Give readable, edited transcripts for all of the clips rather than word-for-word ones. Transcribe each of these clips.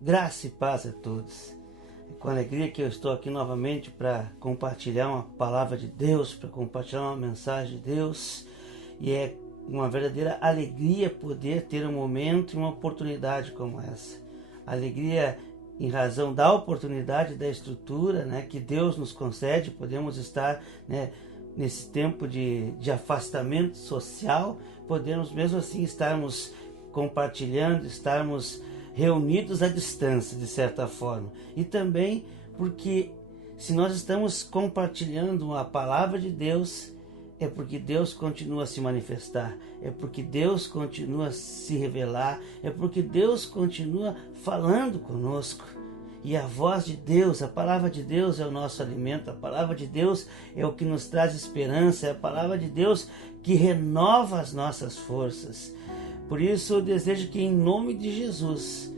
Graça e paz a todos. É com alegria que eu estou aqui novamente para compartilhar uma palavra de Deus, para compartilhar uma mensagem de Deus. E é uma verdadeira alegria poder ter um momento e uma oportunidade como essa. Alegria em razão da oportunidade, da estrutura, que Deus nos concede. Podemos estar, nesse tempo de afastamento social, podemos mesmo assim estarmos compartilhando, estarmos reunidos à distância, de certa forma. E também porque se nós estamos compartilhando a palavra de Deus, é porque Deus continua a se manifestar, é porque Deus continua a se revelar, é porque Deus continua falando conosco. E a voz de Deus, a palavra de Deus é o nosso alimento, a palavra de Deus é o que nos traz esperança, é a palavra de Deus que renova as nossas forças. Por isso eu desejo que, em nome de Jesus,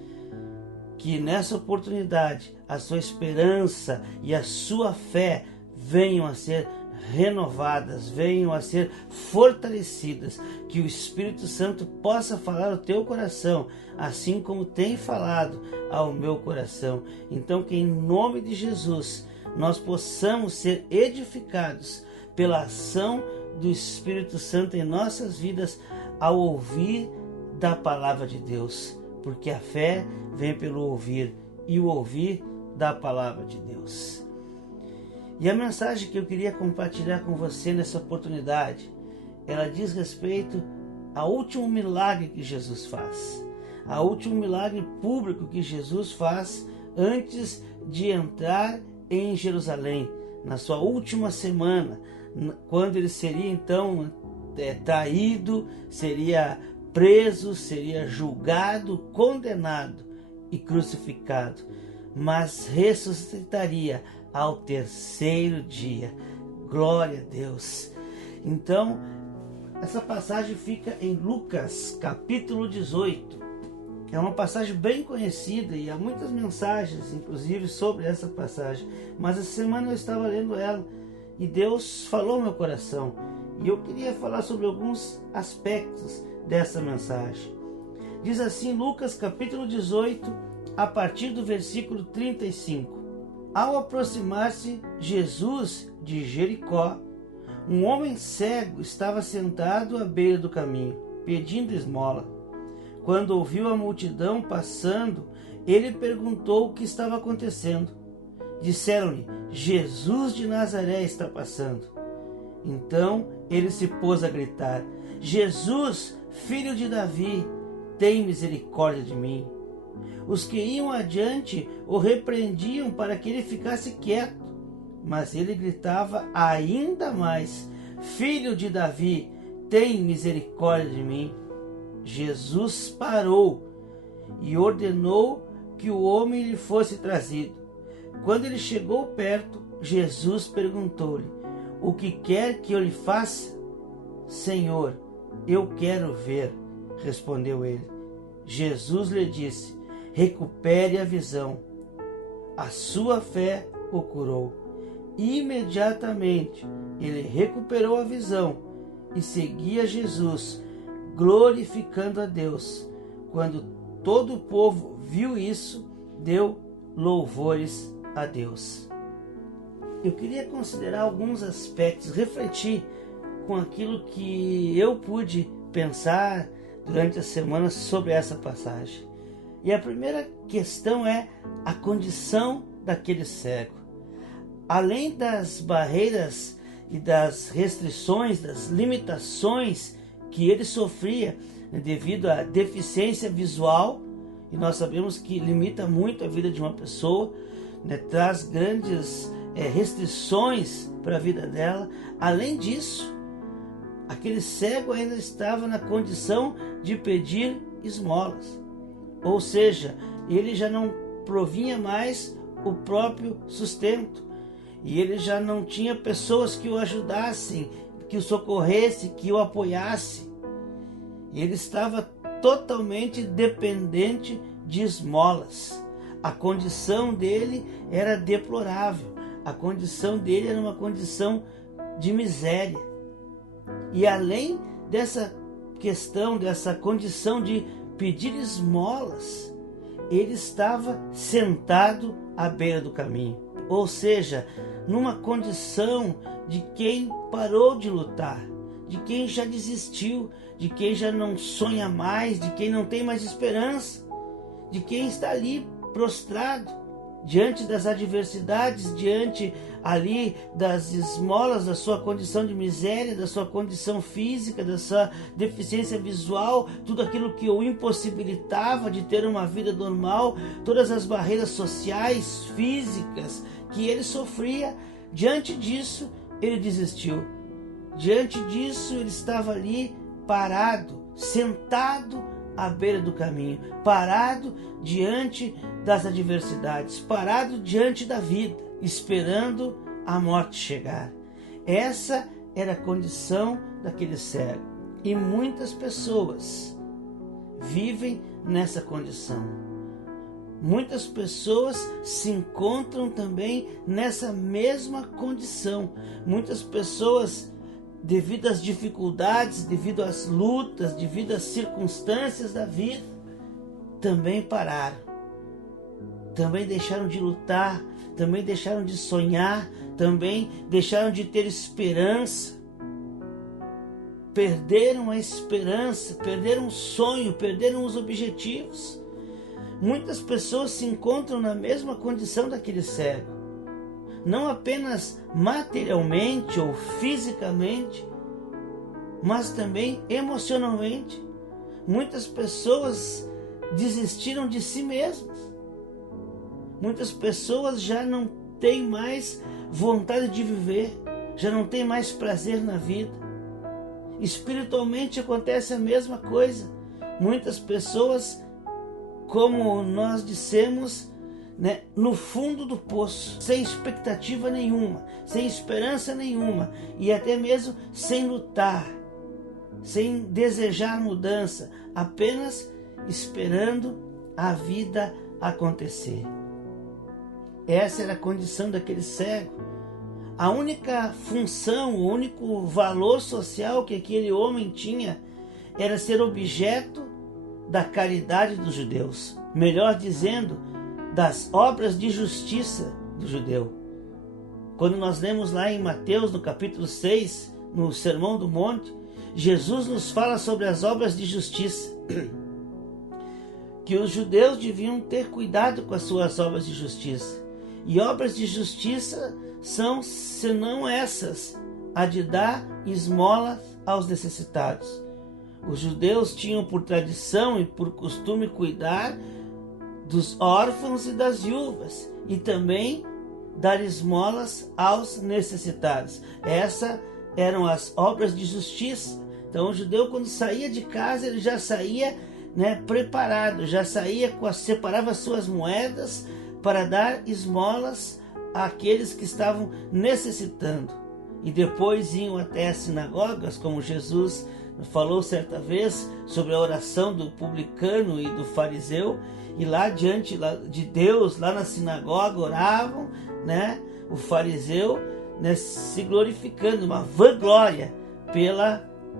que nessa oportunidade a sua esperança e a sua fé venham a ser renovadas, venham a ser fortalecidas, que o Espírito Santo possa falar ao teu coração, assim como tem falado ao meu coração. Então, que em nome de Jesus nós possamos ser edificados pela ação do Espírito Santo em nossas vidas ao ouvir da palavra de Deus, porque a fé vem pelo ouvir e o ouvir da palavra de Deus. E a mensagem que eu queria compartilhar com você nessa oportunidade, ela diz respeito ao último milagre que Jesus faz, ao último milagre público que Jesus faz antes de entrar em Jerusalém, na sua última semana, quando ele seria então traído, seria preso, seria julgado, condenado e crucificado, mas ressuscitaria ao terceiro dia. Glória a Deus. Então, essa passagem fica em Lucas, capítulo 18. É uma passagem bem conhecida e há muitas mensagens, inclusive, sobre essa passagem. Mas essa semana eu estava lendo ela e Deus falou ao meu coração. E eu queria falar sobre alguns aspectos dessa mensagem. Diz assim Lucas capítulo 18, a partir do versículo 35. Ao aproximar-se Jesus de Jericó, um homem cego estava sentado à beira do caminho, pedindo esmola. Quando ouviu a multidão passando, ele perguntou o que estava acontecendo. Disseram-lhe: Jesus de Nazaré está passando. Então ele se pôs a gritar: Jesus, filho de Davi, tem misericórdia de mim. Os que iam adiante o repreendiam para que ele ficasse quieto, mas ele gritava ainda mais: Filho de Davi, tem misericórdia de mim. Jesus parou e ordenou que o homem lhe fosse trazido. Quando ele chegou perto, Jesus perguntou-lhe: O que quer que eu lhe faça? Senhor, eu quero ver, respondeu ele. Jesus lhe disse: Recupere a visão. A sua fé o curou. Imediatamente ele recuperou a visão e seguia Jesus, glorificando a Deus. Quando todo o povo viu isso, deu louvores a Deus. Eu queria considerar alguns aspectos, refletir com aquilo que eu pude pensar durante a semana sobre essa passagem. E a primeira questão é a condição daquele cego. Além das barreiras e das restrições, das limitações que ele sofria devido à deficiência visual, e nós sabemos que limita muito a vida de uma pessoa, traz grandes restrições para a vida dela. Além disso, aquele cego ainda estava na condição de pedir esmolas. Ou seja, ele já não provinha mais o próprio sustento. E ele já não tinha pessoas que o ajudassem, que o socorressem, que o apoiassem. Ele estava totalmente dependente de esmolas. A condição dele era deplorável. A condição dele era uma condição de miséria. E além dessa questão, dessa condição de pedir esmolas, ele estava sentado à beira do caminho. Ou seja, numa condição de quem parou de lutar, de quem já desistiu, de quem já não sonha mais, de quem não tem mais esperança, de quem está ali prostrado, diante das adversidades, diante ali das esmolas da sua condição de miséria, da sua condição física, da sua deficiência visual, tudo aquilo que o impossibilitava de ter uma vida normal, todas as barreiras sociais, físicas que ele sofria. Diante disso, ele desistiu. Diante disso, ele estava ali parado, sentado à beira do caminho, parado diante das adversidades, parado diante da vida, esperando a morte chegar. Essa era a condição daquele cego. E muitas pessoas vivem nessa condição. Muitas pessoas se encontram também nessa mesma condição. Muitas pessoas, devido às dificuldades, devido às lutas, devido às circunstâncias da vida, também pararam. Também deixaram de lutar, também deixaram de sonhar, também deixaram de ter esperança. Perderam a esperança, perderam o sonho, perderam os objetivos. Muitas pessoas se encontram na mesma condição daquele cego. Não apenas materialmente ou fisicamente, mas também emocionalmente. Muitas pessoas desistiram de si mesmas. Muitas pessoas já não têm mais vontade de viver, já não têm mais prazer na vida. Espiritualmente acontece a mesma coisa. Muitas pessoas, como nós dissemos, no fundo do poço, sem expectativa nenhuma, sem esperança nenhuma e até mesmo sem lutar, sem desejar mudança, apenas esperando a vida acontecer. Essa era a condição daquele cego. A única função, o único valor social que aquele homem tinha era ser objeto da caridade dos judeus, melhor dizendo, das obras de justiça do judeu. Quando nós lemos lá em Mateus, no capítulo 6, no Sermão do Monte, Jesus nos fala sobre as obras de justiça, que os judeus deviam ter cuidado com as suas obras de justiça. E obras de justiça são, senão essas, a de dar esmolas aos necessitados. Os judeus tinham por tradição e por costume cuidar dos órfãos e das viúvas e também dar esmolas aos necessitados. Essas eram as obras de justiça. Então o judeu, quando saía de casa, ele já saía preparado, já saía, separava as suas moedas para dar esmolas àqueles que estavam necessitando. E depois iam até as sinagogas, como Jesus falou certa vez sobre a oração do publicano e do fariseu, e lá diante de Deus, lá na sinagoga, oravam, o fariseu se glorificando, uma vanglória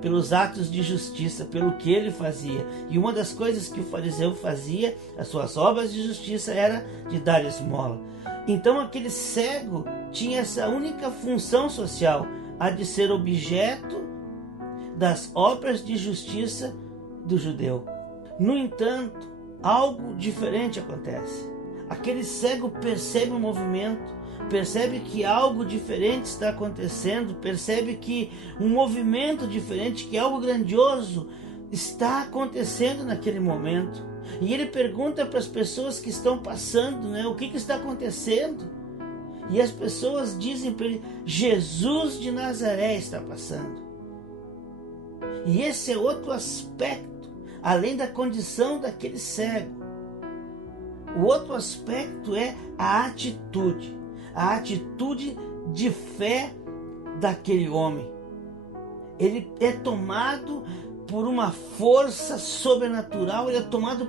pelos atos de justiça, pelo que ele fazia. E uma das coisas que o fariseu fazia, as suas obras de justiça, era de dar esmola. Então aquele cego tinha essa única função social, a de ser objeto das obras de justiça do judeu. No entanto, algo diferente acontece. Aquele cego percebe o movimento, percebe que algo diferente está acontecendo, percebe que um movimento diferente, que algo grandioso está acontecendo naquele momento. E ele pergunta para as pessoas que estão passando, o que está acontecendo? E as pessoas dizem para ele: Jesus de Nazaré está passando. E esse é outro aspecto, além da condição daquele cego. O outro aspecto é a atitude de fé daquele homem. Ele é tomado por uma força sobrenatural, ele é tomado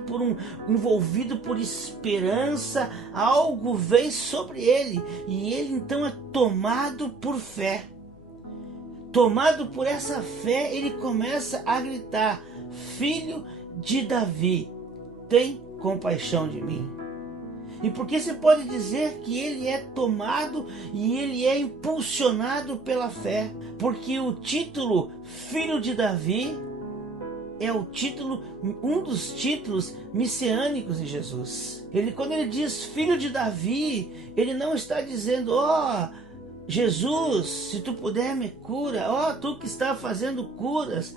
envolvido por esperança, algo vem sobre ele, e ele então é tomado por fé. Tomado por essa fé, ele começa a gritar: Filho de Davi, tem compaixão de mim. E por que você pode dizer que ele é tomado e ele é impulsionado pela fé? Porque o título Filho de Davi é o título, um dos títulos messiânicos de Jesus. Quando ele diz Filho de Davi, ele não está dizendo, Jesus, se tu puder me cura, tu que está fazendo curas,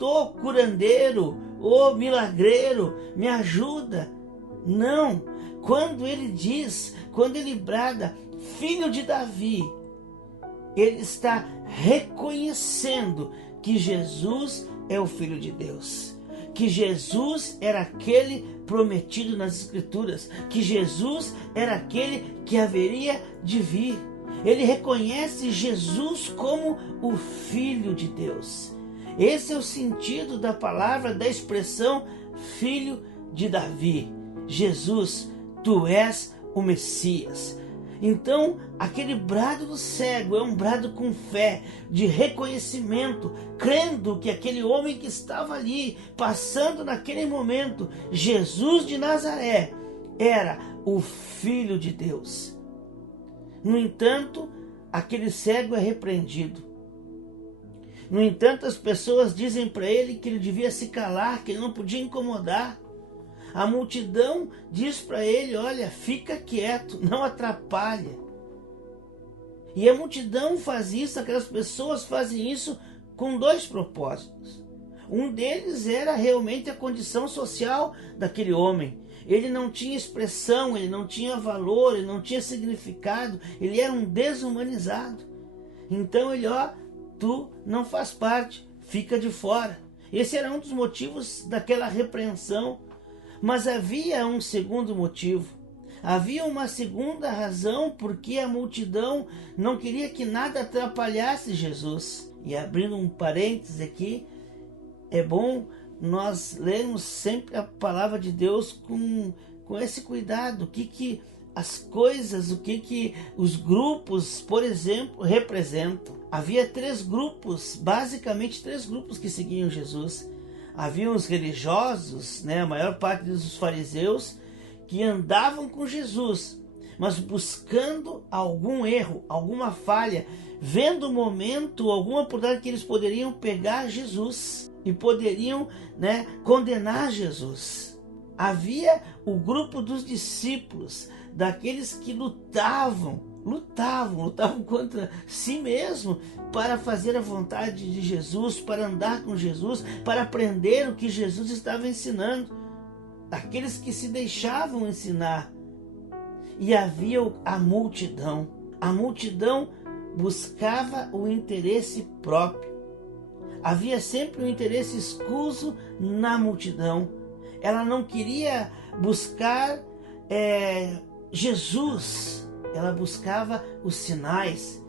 tu curandeiro, milagreiro, me ajuda. Não. Quando ele brada, Filho de Davi, ele está reconhecendo que Jesus é o Filho de Deus, que Jesus era aquele prometido nas Escrituras, que Jesus era aquele que haveria de vir. Ele reconhece Jesus como o Filho de Deus. Esse é o sentido da palavra, da expressão Filho de Davi. Jesus, tu és o Messias. Então, aquele brado do cego é um brado com fé, de reconhecimento, crendo que aquele homem que estava ali, passando naquele momento, Jesus de Nazaré, era o Filho de Deus. No entanto, aquele cego é repreendido. No entanto, as pessoas dizem para ele que ele devia se calar, que ele não podia incomodar. A multidão diz para ele, olha, fica quieto, não atrapalha. E a multidão faz isso, aquelas pessoas fazem isso com dois propósitos. Um deles era realmente a condição social daquele homem. Ele não tinha expressão, ele não tinha valor, ele não tinha significado, ele era um desumanizado. Então ele, tu não faz parte, fica de fora. Esse era um dos motivos daquela repreensão. Mas havia um segundo motivo. Havia uma segunda razão porque a multidão não queria que nada atrapalhasse Jesus. E abrindo um parêntese aqui, é bom nós lermos sempre a palavra de Deus com esse cuidado. O que as coisas, o que os grupos, por exemplo, representam. Havia basicamente três grupos que seguiam Jesus. Havia os religiosos, a maior parte dos fariseus, que andavam com Jesus, mas buscando algum erro, alguma falha, vendo o momento, alguma oportunidade que eles poderiam pegar Jesus e poderiam condenar Jesus. Havia o grupo dos discípulos, daqueles que lutavam contra si mesmo para fazer a vontade de Jesus, para andar com Jesus, para aprender o que Jesus estava ensinando. Aqueles que se deixavam ensinar. E havia a multidão. A multidão buscava o interesse próprio. Havia sempre um interesse escuso na multidão. Ela não queria buscar Jesus. Ela buscava os sinais.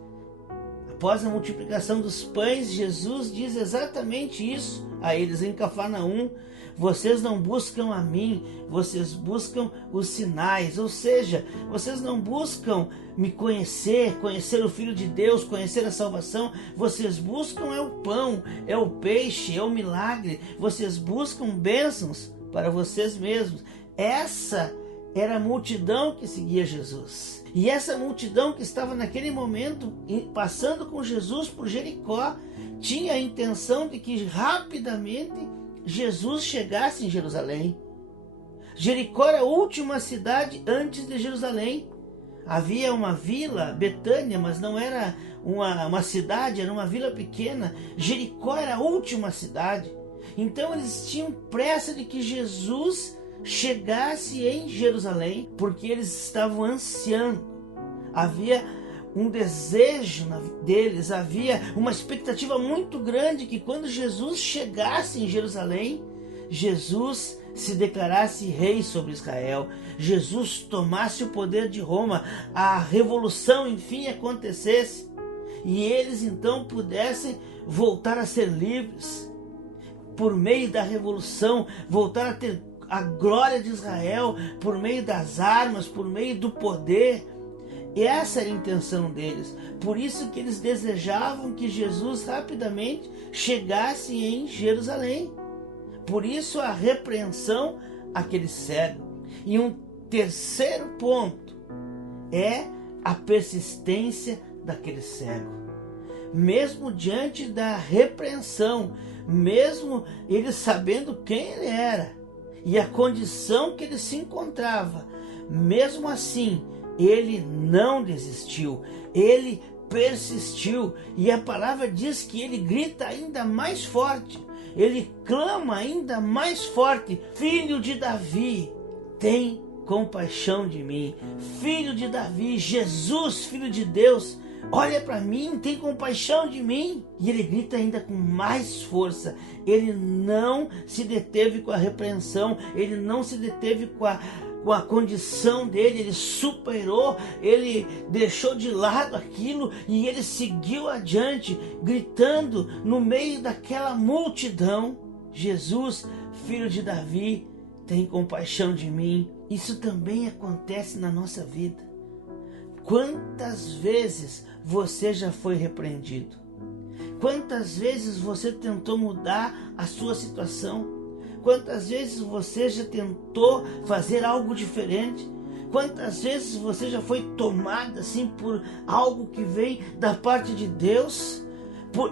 Após a multiplicação dos pães, Jesus diz exatamente isso a eles em Cafarnaum. Vocês não buscam a mim, vocês buscam os sinais. Ou seja, vocês não buscam me conhecer o Filho de Deus, conhecer a salvação. Vocês buscam o pão, o peixe, o milagre. Vocês buscam bênçãos para vocês mesmos. Essa era a multidão que seguia Jesus. E essa multidão que estava naquele momento passando com Jesus por Jericó tinha a intenção de que rapidamente Jesus chegasse em Jerusalém. Jericó era a última cidade antes de Jerusalém. Havia uma vila, Betânia, mas não era uma cidade, era uma vila pequena. Jericó era a última cidade. Então eles tinham pressa de que Jesus chegasse em Jerusalém, porque eles estavam ansiando. Havia um desejo deles, havia uma expectativa muito grande que quando Jesus chegasse em Jerusalém, Jesus se declarasse rei sobre Israel, Jesus tomasse o poder de Roma, a revolução enfim acontecesse e eles então pudessem voltar a ser livres por meio da revolução, voltar a ter a glória de Israel por meio das armas, por meio do poder. E essa era a intenção deles. Por isso que eles desejavam que Jesus rapidamente chegasse em Jerusalém. Por isso a repreensão aquele cego. E um terceiro ponto é a persistência daquele cego. Mesmo diante da repreensão, mesmo ele sabendo quem ele era e a condição que ele se encontrava, mesmo assim, ele não desistiu, ele persistiu. E a palavra diz que ele grita ainda mais forte, ele clama ainda mais forte: Filho de Davi, tem compaixão de mim. Filho de Davi, Jesus, Filho de Deus, olha para mim, tem compaixão de mim. E ele grita ainda com mais força. Ele não se deteve com a repreensão, ele não se deteve com a condição dele, ele superou, ele deixou de lado aquilo e ele seguiu adiante, gritando no meio daquela multidão: Jesus, Filho de Davi, tem compaixão de mim. Isso também acontece na nossa vida. Quantas vezes você já foi repreendido? Quantas vezes você tentou mudar a sua situação? Quantas vezes você já tentou fazer algo diferente? Quantas vezes você já foi tomado assim por algo que vem da parte de Deus?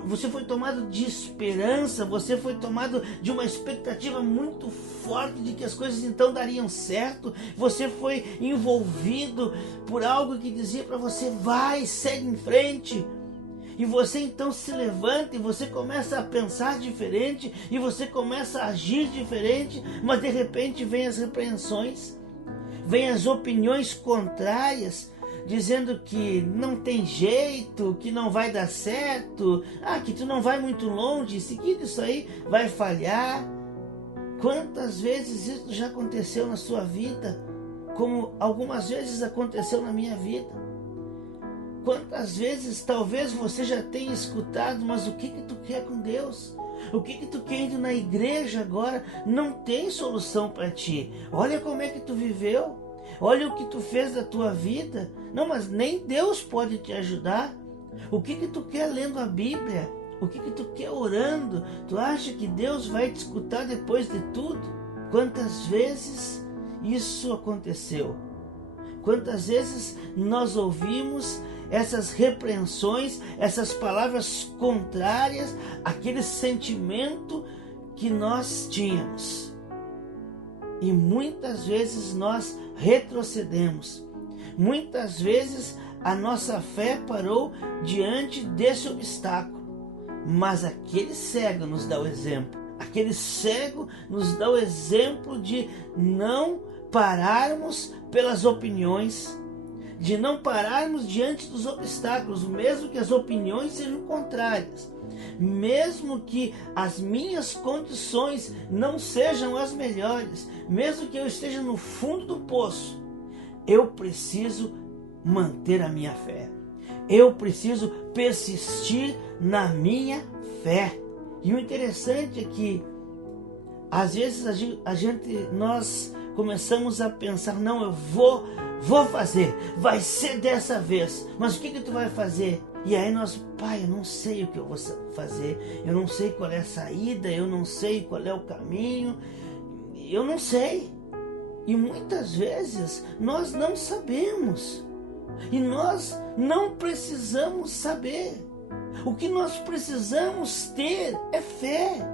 Você foi tomado de esperança, você foi tomado de uma expectativa muito forte de que as coisas então dariam certo. Você foi envolvido por algo que dizia para você: vai, segue em frente. E você então se levanta e você começa a pensar diferente e você começa a agir diferente, mas de repente vem as repreensões, vem as opiniões contrárias, dizendo que não tem jeito, que não vai dar certo, que tu não vai muito longe, seguindo isso aí vai falhar. Quantas vezes isso já aconteceu na sua vida, como algumas vezes aconteceu na minha vida? Quantas vezes talvez você já tenha escutado: mas o que tu quer com Deus? O que tu quer indo na igreja agora? Não tem solução para ti. Olha como é que tu viveu. Olha o que tu fez da tua vida. Não, mas nem Deus pode te ajudar. O que tu quer lendo a Bíblia? O que tu quer orando? Tu acha que Deus vai te escutar depois de tudo? Quantas vezes isso aconteceu? Quantas vezes nós ouvimos essas repreensões, essas palavras contrárias àquele sentimento que nós tínhamos? E muitas vezes nós retrocedemos. Muitas vezes a nossa fé parou diante desse obstáculo. Mas aquele cego nos dá o exemplo. Aquele cego nos dá o exemplo de não pararmos pelas opiniões, de não pararmos diante dos obstáculos, mesmo que as opiniões sejam contrárias, mesmo que as minhas condições não sejam as melhores, mesmo que eu esteja no fundo do poço, eu preciso manter a minha fé. Eu preciso persistir na minha fé. E o interessante é que às vezes nós começamos a pensar: não, eu vou fazer, vai ser dessa vez. Mas o que tu vai fazer? E aí pai, eu não sei o que eu vou fazer, eu não sei qual é a saída, eu não sei qual é o caminho, eu não sei. E muitas vezes nós não sabemos. E nós não precisamos saber. O que nós precisamos ter é fé.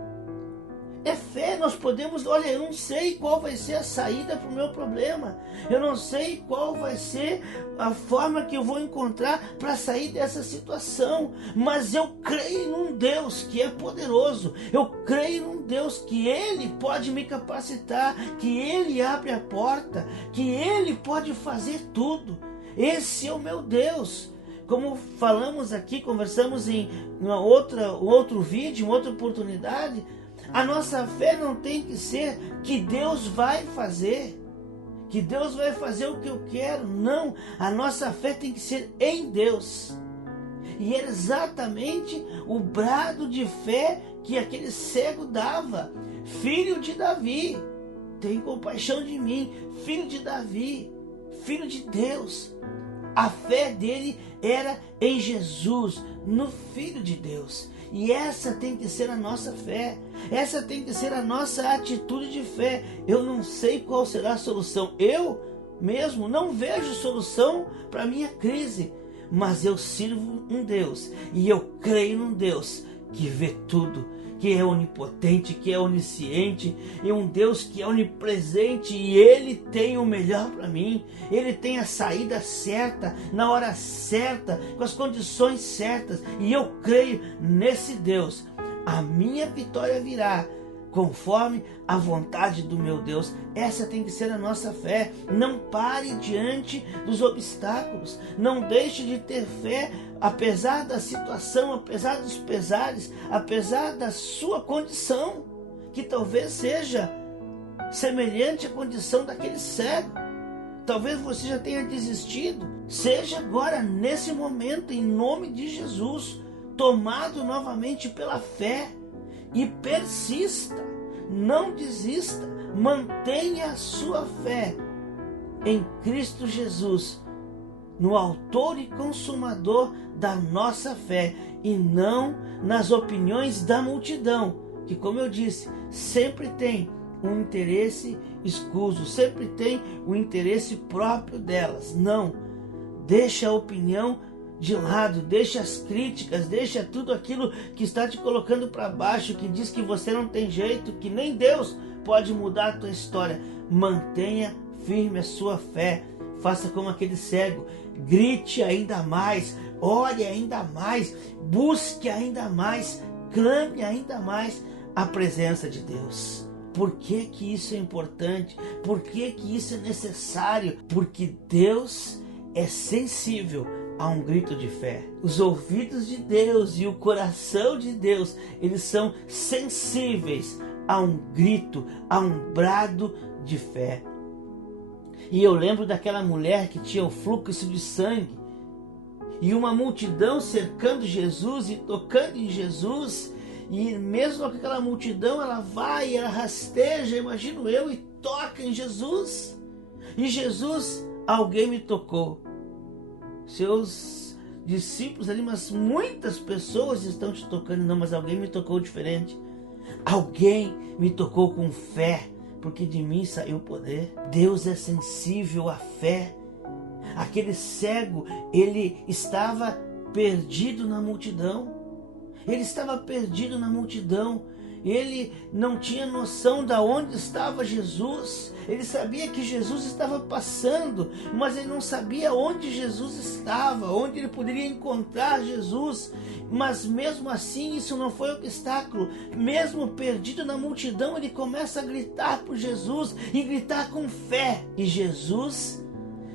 É fé. Nós podemos: olha, eu não sei qual vai ser a saída para o meu problema. Eu não sei qual vai ser a forma que eu vou encontrar para sair dessa situação. Mas eu creio num Deus que é poderoso. Eu creio num Deus que Ele pode me capacitar, que Ele abre a porta, que Ele pode fazer tudo. Esse é o meu Deus. Como falamos aqui, conversamos em outro vídeo, em outra oportunidade, a nossa fé não tem que ser que Deus vai fazer, que Deus vai fazer o que eu quero. Não, a nossa fé tem que ser em Deus. E era exatamente o brado de fé que aquele cego dava: Filho de Davi, tem compaixão de mim. Filho de Davi, Filho de Deus, A fé dele era em Jesus, no Filho de Deus. E essa tem que ser a nossa fé. Essa tem que ser a nossa atitude de fé. Eu não sei qual será a solução. Eu mesmo não vejo solução para a minha crise. Mas eu sirvo um Deus. E eu creio num Deus que vê tudo, que é onipotente, que é onisciente, é um Deus que é onipresente, e Ele tem o melhor para mim. Ele tem a saída certa, na hora certa, com as condições certas, e eu creio nesse Deus. A minha vitória virá conforme a vontade do meu Deus. Essa tem que ser a nossa fé. Não pare diante dos obstáculos. Não deixe de ter fé, apesar da situação, apesar dos pesares, apesar da sua condição, que talvez seja semelhante à condição daquele cego. Talvez você já tenha desistido. Seja agora, nesse momento, em nome de Jesus, tomado novamente pela fé. E persista, não desista, mantenha a sua fé em Cristo Jesus, no autor e consumador da nossa fé, e não nas opiniões da multidão, que, como eu disse, sempre tem um interesse escuso, sempre tem o interesse próprio delas. Não, deixa a opinião de lado, deixa as críticas, deixa tudo aquilo que está te colocando para baixo, que diz que você não tem jeito, que nem Deus pode mudar a tua história. Mantenha firme a sua fé, faça como aquele cego, grite ainda mais, ore ainda mais, busque ainda mais, clame ainda mais a presença de Deus. Por que que isso é importante? Por que que isso é necessário? Porque Deus é sensível a um grito de fé. Os ouvidos de Deus e o coração de Deus, eles são sensíveis a um grito, a um brado de fé. E eu lembro daquela mulher que tinha o fluxo de sangue, e uma multidão cercando Jesus e tocando em Jesus, e mesmo com aquela multidão, ela vai, ela rasteja, imagino eu, e toca em Jesus. E Jesus, alguém me tocou. Seus discípulos ali, mas muitas pessoas estão te tocando. Não, mas alguém me tocou diferente. Alguém me tocou com fé, porque de mim saiu o poder. Deus é sensível à fé. Aquele cego, ele estava perdido na multidão. Ele estava perdido na multidão. Ele não tinha noção de onde estava Jesus. Ele sabia que Jesus estava passando, mas ele não sabia onde Jesus estava, onde ele poderia encontrar Jesus. Mas mesmo assim, isso não foi obstáculo. Mesmo perdido na multidão, ele começa a gritar por Jesus e gritar com fé. E Jesus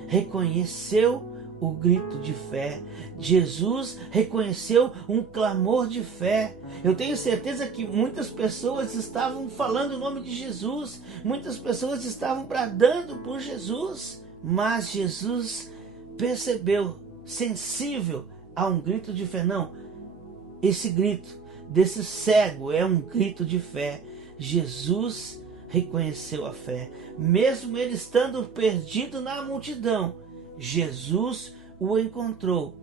reconheceu o grito de fé. Jesus reconheceu um clamor de fé. Eu tenho certeza que muitas pessoas estavam falando o nome de Jesus, muitas pessoas estavam bradando por Jesus, mas Jesus percebeu, sensível a um grito de fé. Não, esse grito desse cego é um grito de fé. Jesus reconheceu a fé, mesmo ele estando perdido na multidão. Jesus o encontrou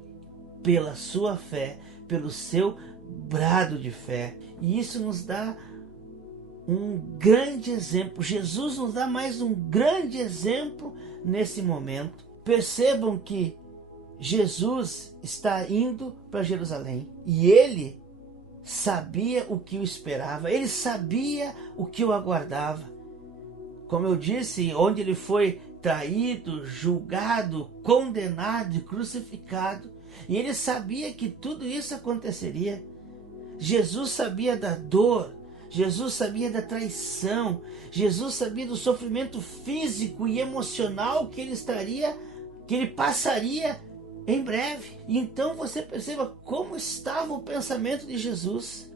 pela sua fé, pelo seu brado de fé. E isso nos dá um grande exemplo. Jesus nos dá mais um grande exemplo nesse momento. Percebam que Jesus está indo para Jerusalém e ele sabia o que o esperava, ele sabia o que o aguardava. Como eu disse, onde ele foi traído, julgado, condenado e crucificado, e ele sabia que tudo isso aconteceria. Jesus sabia da dor, Jesus sabia da traição, Jesus sabia do sofrimento físico e emocional que ele passaria em breve. Então você perceba como estava o pensamento de Jesus,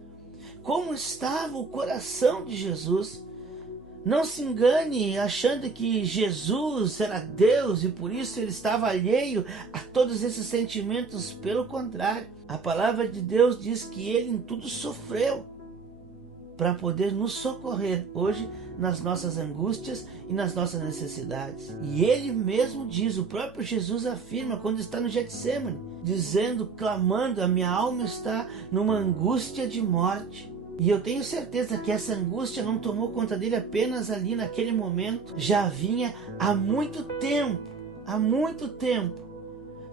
como estava o coração de Jesus. Não se engane achando que Jesus era Deus e por isso ele estava alheio a todos esses sentimentos. Pelo contrário, a palavra de Deus diz que ele em tudo sofreu. para poder nos socorrer hoje nas nossas angústias e nas nossas necessidades. E Ele mesmo diz, o próprio Jesus afirma quando está no Getsêmani, dizendo, clamando, a minha alma está numa angústia de morte. E eu tenho certeza que essa angústia não tomou conta dele apenas ali naquele momento, já vinha há muito tempo,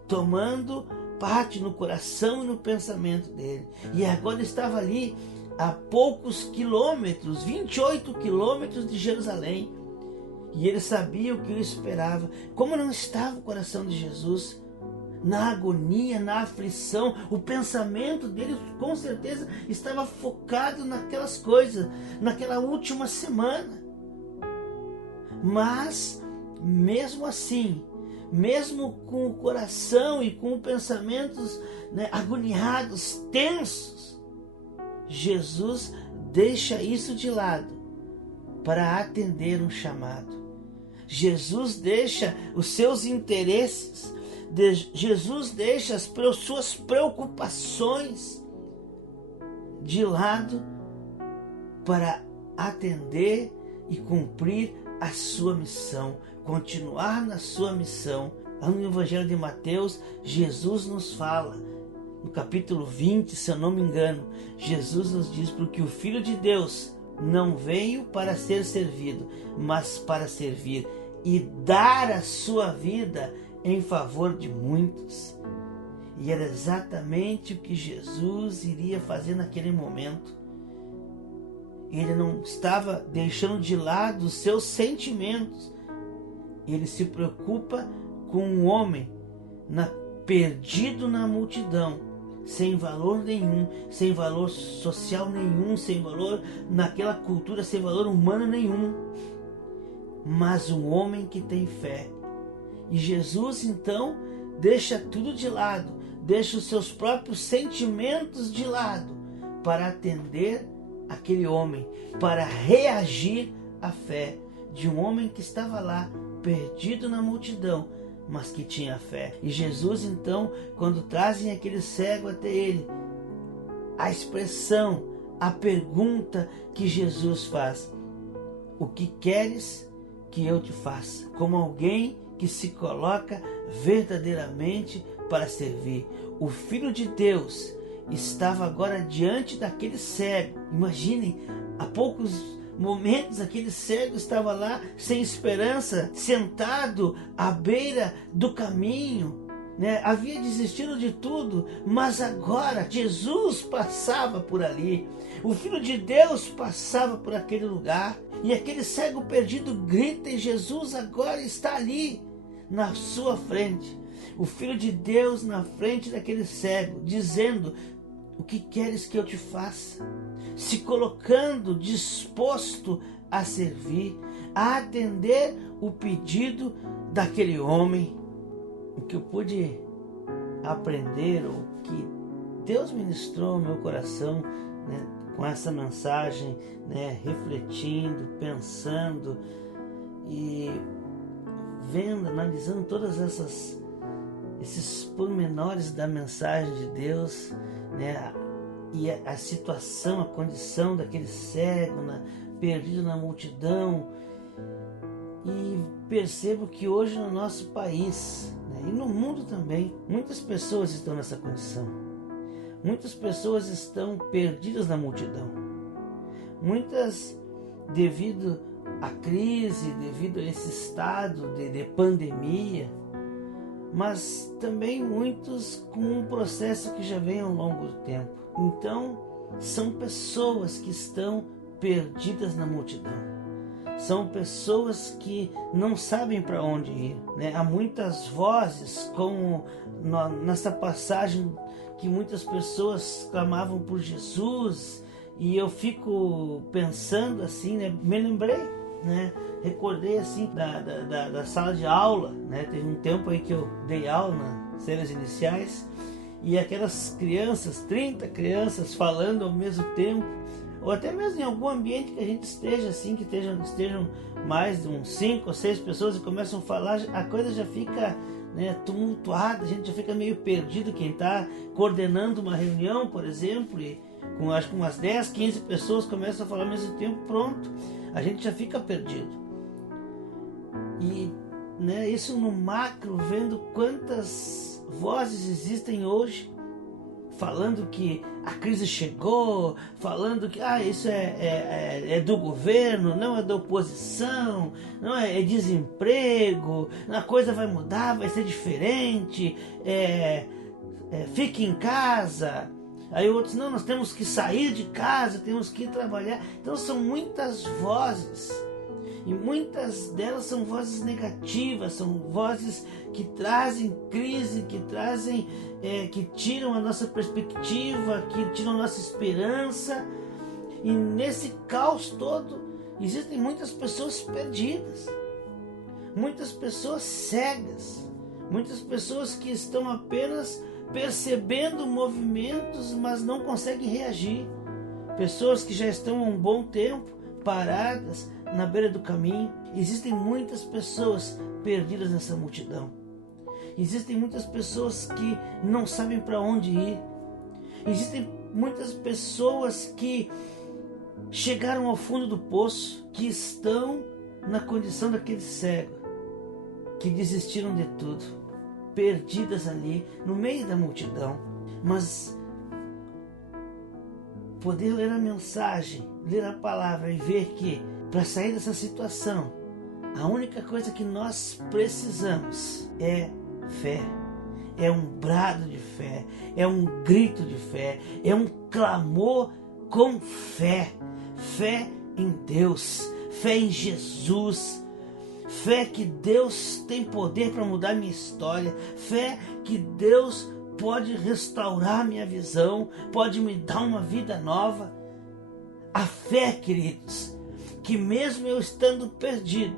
tomando parte no coração e no pensamento dele. E agora estava ali a poucos quilômetros, 28 quilômetros de Jerusalém. E ele sabia o que o esperava. Como não estava o coração de Jesus? Na agonia, na aflição, o pensamento dele com certeza estava focado naquelas coisas, naquela última semana. Mas, mesmo assim, mesmo com o coração e com pensamentos agoniados, tensos, Jesus deixa isso de lado para atender um chamado. Jesus deixa os seus interesses, Jesus deixa as suas preocupações de lado para atender e cumprir a sua missão, continuar na sua missão. No Evangelho de Mateus, Jesus nos fala, no capítulo 20, se eu não me engano, Jesus nos diz, porque o Filho de Deus não veio para ser servido, mas para servir e dar a sua vida em favor de muitos. E era exatamente o que Jesus iria fazer naquele momento. Ele não estava deixando de lado os seus sentimentos. Ele se preocupa com um homem perdido na multidão, sem valor nenhum, sem valor social nenhum, sem valor naquela cultura, sem valor humano nenhum, mas um homem que tem fé. E Jesus então deixa tudo de lado, deixa os seus próprios sentimentos de lado para atender aquele homem, para reagir à fé de um homem que estava lá, perdido na multidão, mas que tinha fé. E Jesus então, quando trazem aquele cego até ele, a expressão, a pergunta que Jesus faz: o que queres que eu te faça? Como alguém que se coloca verdadeiramente para servir. O Filho de Deus estava agora diante daquele cego. Imaginem, há poucos momentos aquele cego estava lá sem esperança, sentado à beira do caminho, havia desistido de tudo, mas agora Jesus passava por ali, o Filho de Deus passava por aquele lugar, e aquele cego perdido grita, e Jesus agora está ali na sua frente, o Filho de Deus na frente daquele cego, dizendo: o que queres que eu te faça? Se colocando disposto a servir, a atender o pedido daquele homem. O que eu pude aprender, o que Deus ministrou no meu coração, com essa mensagem, refletindo, pensando e vendo, analisando todas esses pormenores da mensagem de Deus, e a situação, a condição daquele cego, perdido na multidão, e percebo que hoje no nosso país, e no mundo também, muitas pessoas estão nessa condição. Muitas pessoas estão perdidas na multidão. Muitas, devido à crise, devido a esse estado de pandemia, mas também muitos com um processo que já vem ao longo do tempo. Então, são pessoas que estão perdidas na multidão. São pessoas que não sabem para onde ir. Há muitas vozes, como nessa passagem que muitas pessoas clamavam por Jesus, e eu fico pensando assim, me lembrei, recordei assim da sala de aula, teve um tempo aí que eu dei aula nas séries iniciais, e aquelas crianças, 30 crianças falando ao mesmo tempo, ou até mesmo em algum ambiente que a gente esteja assim, que estejam mais de uns 5 ou 6 pessoas e começam a falar, a coisa já fica tumultuada, a gente já fica meio perdido, quem está coordenando uma reunião, por exemplo, Acho que umas 10, 15 pessoas começam a falar ao mesmo tempo, pronto, a gente já fica perdido. E isso no macro, vendo quantas vozes existem hoje, falando que a crise chegou, falando que isso é do governo, não é da oposição, não é desemprego, a coisa vai mudar, vai ser diferente, fique em casa. Aí outros, não, nós temos que sair de casa, temos que ir trabalhar. Então são muitas vozes, e muitas delas são vozes negativas, são vozes que trazem crise, que tiram a nossa perspectiva, que tiram a nossa esperança. E nesse caos todo, existem muitas pessoas perdidas, muitas pessoas cegas, muitas pessoas que estão apenas percebendo movimentos, mas não conseguem reagir. Pessoas que já estão há um bom tempo paradas na beira do caminho. Existem muitas pessoas perdidas nessa multidão. Existem muitas pessoas que não sabem para onde ir. Existem muitas pessoas que chegaram ao fundo do poço, que estão na condição daquele cego, que desistiram de tudo, perdidas ali no meio da multidão. Mas poder ler a mensagem, ler a palavra e ver que para sair dessa situação, a única coisa que nós precisamos é fé. É um brado de fé, é um grito de fé, é um clamor com fé. Fé em Deus, fé em Jesus, fé que Deus tem poder para mudar minha história, fé que Deus pode restaurar minha visão, pode me dar uma vida nova. A fé, queridos, que mesmo eu estando perdido,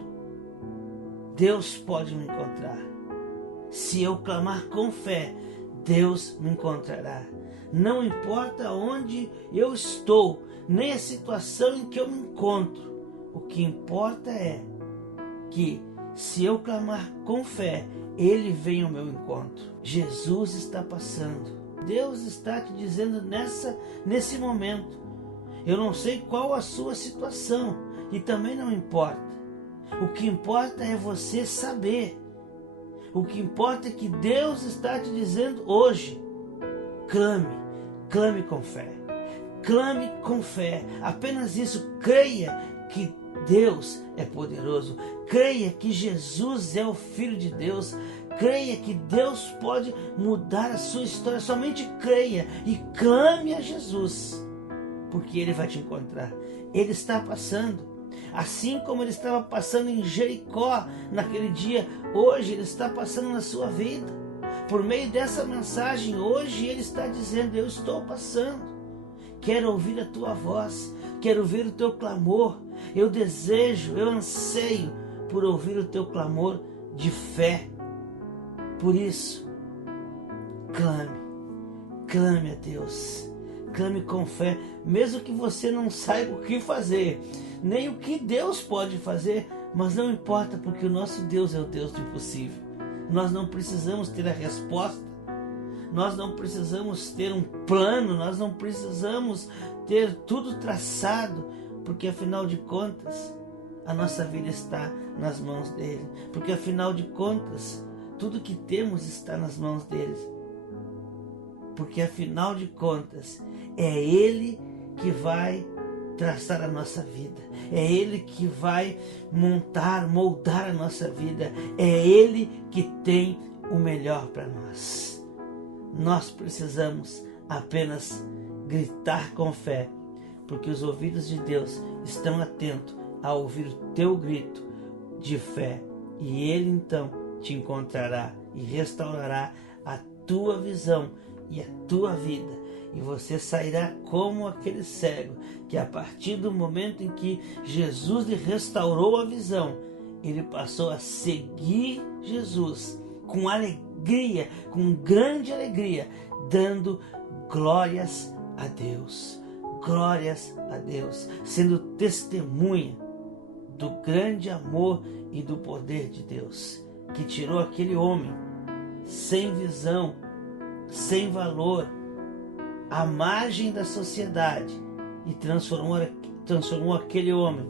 Deus pode me encontrar. Se eu clamar com fé, Deus me encontrará. Não importa onde eu estou, nem a situação em que eu me encontro. O que importa é que, se eu clamar com fé, Ele vem ao meu encontro. Jesus está passando. Deus está te dizendo nesse momento. Eu não sei qual a sua situação e também não importa. O que importa é você saber. O que importa é que Deus está te dizendo hoje: clame com fé. Clame com fé. Apenas isso. Creia que Deus é poderoso. Creia que Jesus é o Filho de Deus. Creia que Deus pode mudar a sua história. Somente creia e clame a Jesus, porque Ele vai te encontrar. Ele está passando. Assim como Ele estava passando em Jericó naquele dia, hoje Ele está passando na sua vida. Por meio dessa mensagem, hoje Ele está dizendo: eu estou passando. Quero ouvir a tua voz, quero ouvir o teu clamor. Eu desejo, eu anseio por ouvir o teu clamor de fé. Por isso, clame a Deus, clame com fé, mesmo que você não saiba o que fazer, nem o que Deus pode fazer, mas não importa, porque o nosso Deus é o Deus do impossível. Nós não precisamos ter a resposta, nós não precisamos ter um plano, nós não precisamos ter tudo traçado, porque afinal de contas, a nossa vida está nas mãos dele, porque afinal de contas, tudo que temos está nas mãos dele, porque afinal de contas, é Ele que vai traçar a nossa vida, é Ele que vai moldar a nossa vida, é Ele que tem o melhor para nós. Nós precisamos apenas gritar com fé, porque os ouvidos de Deus estão atentos a ouvir o teu grito de fé, e Ele então te encontrará e restaurará a tua visão e a tua vida, e você sairá como aquele cego, que a partir do momento em que Jesus lhe restaurou a visão, ele passou a seguir Jesus com alegria, com grande alegria, dando glórias a Deus, sendo testemunha do grande amor e do poder de Deus, que tirou aquele homem sem visão, sem valor, à margem da sociedade e transformou aquele homem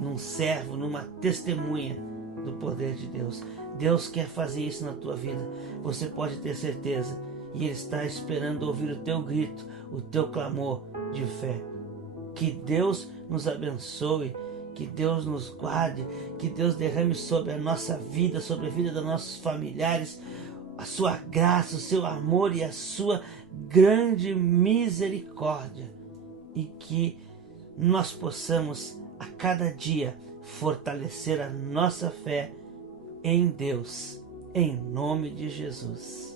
num servo, numa testemunha do poder de Deus. Deus quer fazer isso na tua vida, você pode ter certeza, e Ele está esperando ouvir o teu grito, o teu clamor de fé. Que Deus nos abençoe, que Deus nos guarde, que Deus derrame sobre a nossa vida, sobre a vida dos nossos familiares, a sua graça, o seu amor e a sua grande misericórdia, e que nós possamos a cada dia fortalecer a nossa fé em Deus, em nome de Jesus.